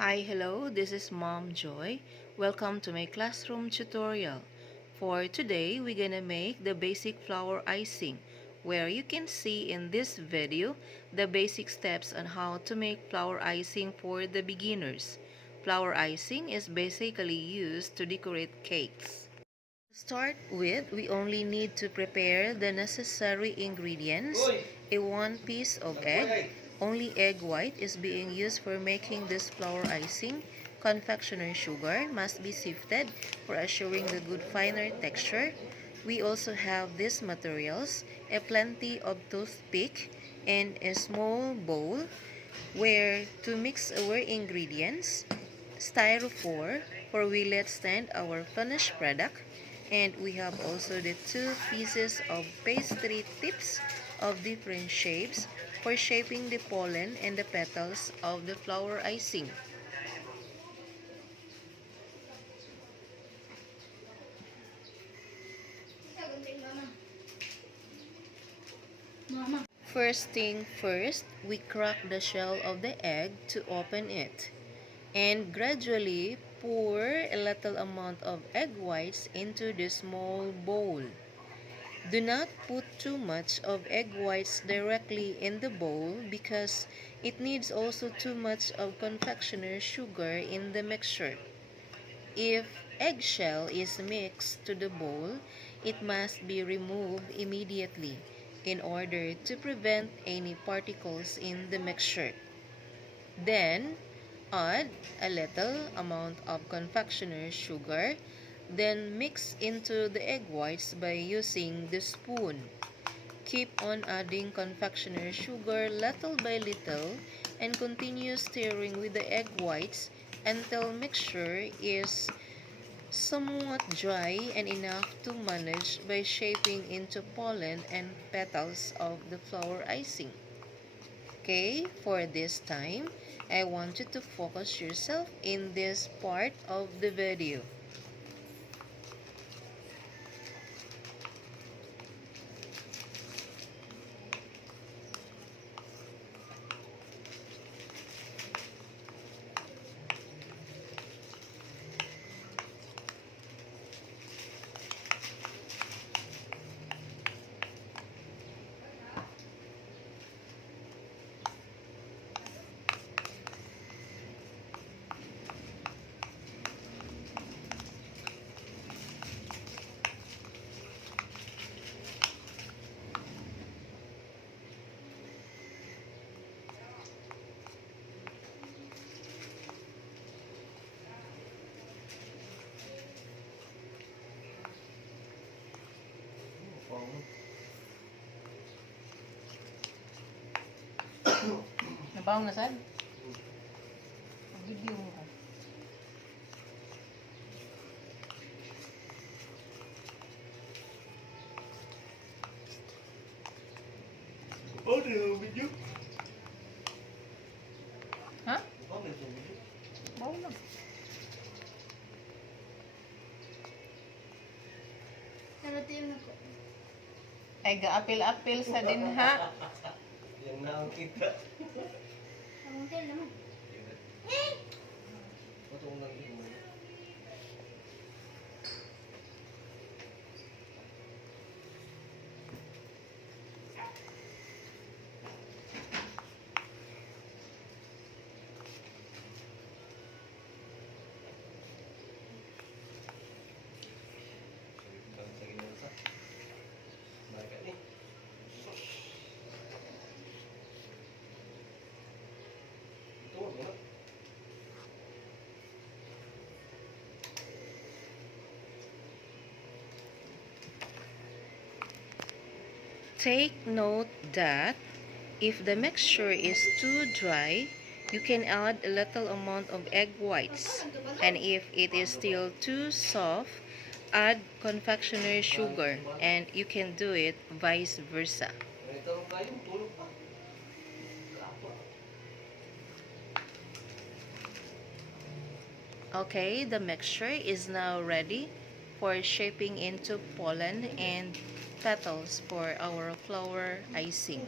Hi, hello, this is Mom Joy. Welcome to my classroom tutorial. For today, we're gonna make the basic flower icing, where you can see in this video the basic steps on how to make flower icing for the beginners. Flower icing is basically used to decorate cakes. To start with, we only need to prepare the necessary ingredients. A 1 piece of egg. Only egg white is being used for making this flour icing. Confectioner sugar must be sifted for assuring the good finer texture. We also have these materials, a plenty of toothpick and a small bowl where to mix our ingredients, styrofoam for we let stand our finished product, and we have also the 2 pieces of pastry tips of different shapes for shaping the pollen and the petals of the flower icing. First thing first, we crack the shell of the egg to open it, and gradually pour a little amount of egg whites into the small bowl. Do not put too much of egg whites directly in the bowl because it needs also too much of confectioner sugar in the mixture. If eggshell is mixed to the bowl, it must be removed immediately in order to prevent any particles in the mixture. Then, add a little amount of confectioner sugar, then mix into the egg whites by using the spoon. Keep on adding confectioner sugar little by little and continue stirring with the egg whites until mixture is somewhat dry and enough to manage by shaping into pollen and petals of the flower icing. Okay, for this time, I want you to focus yourself in this part of the video. Nabaw na sad? Video mo ka. Oh, no, video. Ha? Oh, may video. Baw na. Narating ako. Ay, ga-apil-apil sa din ha. Yan na ang kita. Tawagin naman. Patong lang ito mo. Take note that if the mixture is too dry, you can add a little amount of egg whites. And if it is still too soft, add confectioner sugar, and you can do it vice versa. Ito kayo, tulog pa. Okay, the mixture is now ready for shaping into pollen and petals for our flower icing.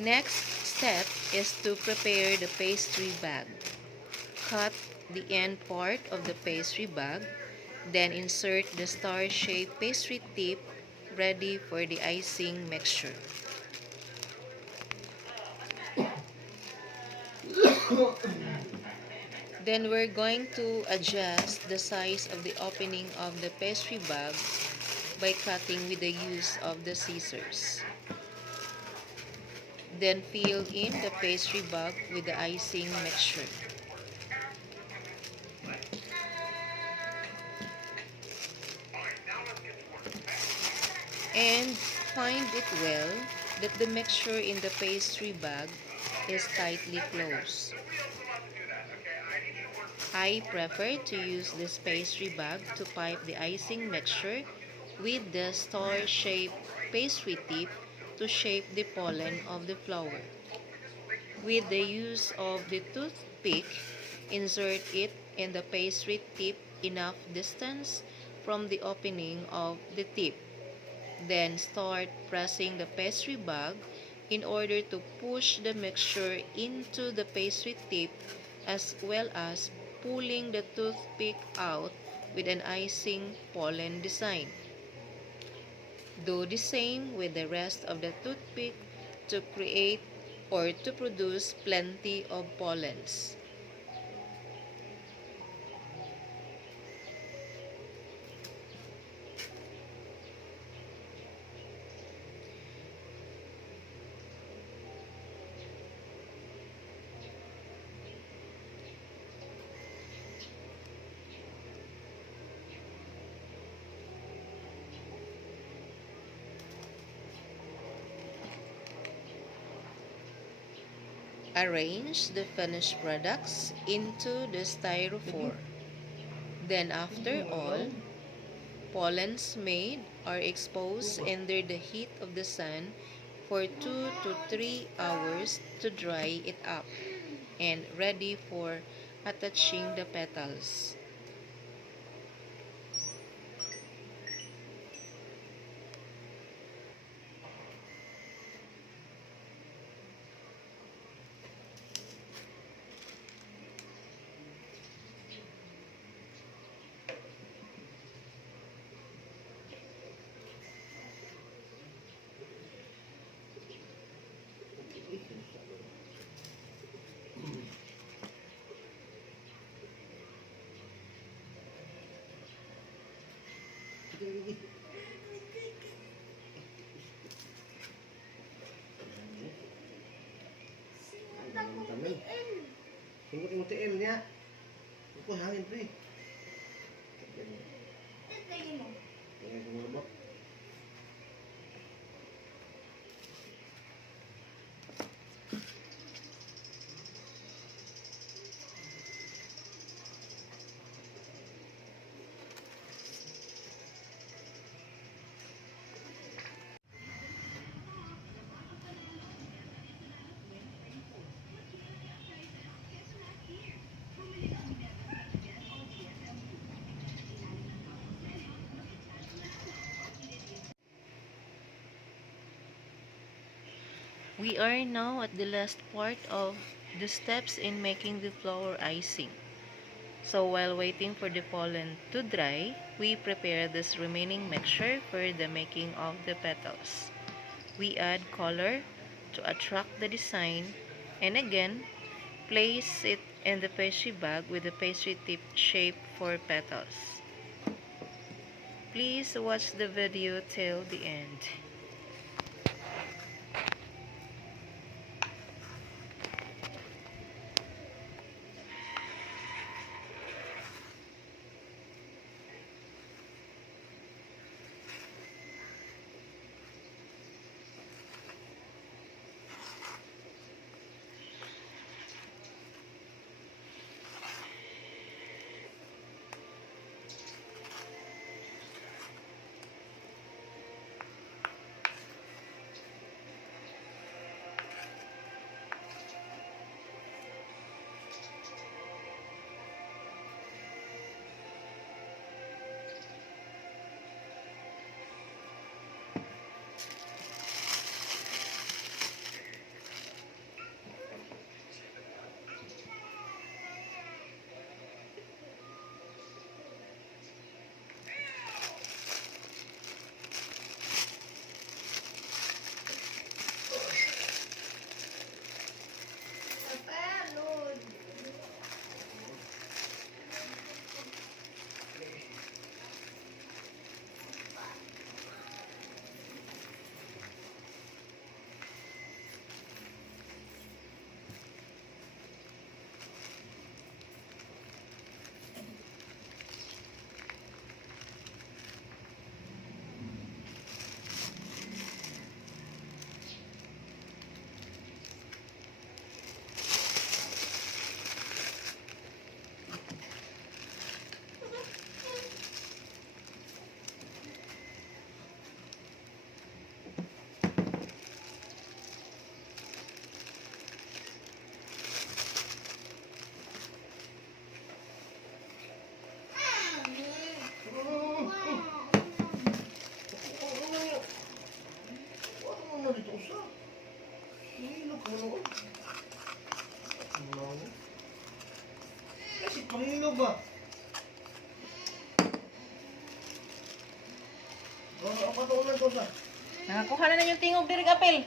Next step is to prepare the pastry bag. Cut the end part of the pastry bag, then insert the star-shaped pastry tip ready for the icing mixture. Then we're going to adjust the size of the opening of the pastry bag by cutting with the use of the scissors. Then fill in the pastry bag with the icing mixture. And find it well that the mixture in the pastry bag is tightly closed. I prefer to use this pastry bag to pipe the icing mixture with the star-shaped pastry tip to shape the pollen of the flower. With the use of the toothpick, insert it in the pastry tip enough distance from the opening of the tip. Then start pressing the pastry bag in order to push the mixture into the pastry tip, as well as pulling the toothpick out with an icing pollen design. Do the same with the rest of the toothpick to create or to produce plenty of pollens. Arrange the finished products into the styrofoam. Then after all, pollens made are exposed under the heat of the sun for 2 to 3 hours to dry it up and ready for attaching the petals. Kami. Tunggu yung TM niya. Ito hangin pre. Lagyan mo. Tingnan ko muna. We are now at the last part of the steps in making the flower icing. So while waiting for the pollen to dry, we prepare this remaining mixture for the making of the petals. We add color to attract the design, and again, place it in the pastry bag with the pastry tip shape for petals. Please watch the video till the end. tingog ba? Ang patulan to ba? Nakakuha na yung tingog diri kapil.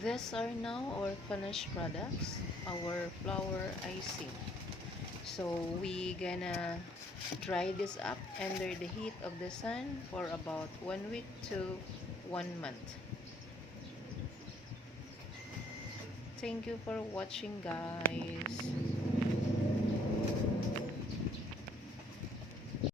These are now our finished products, our flower icing. So we gonna dry this up under the heat of the sun for about 1 week to 1 month. Thank you for watching, guys.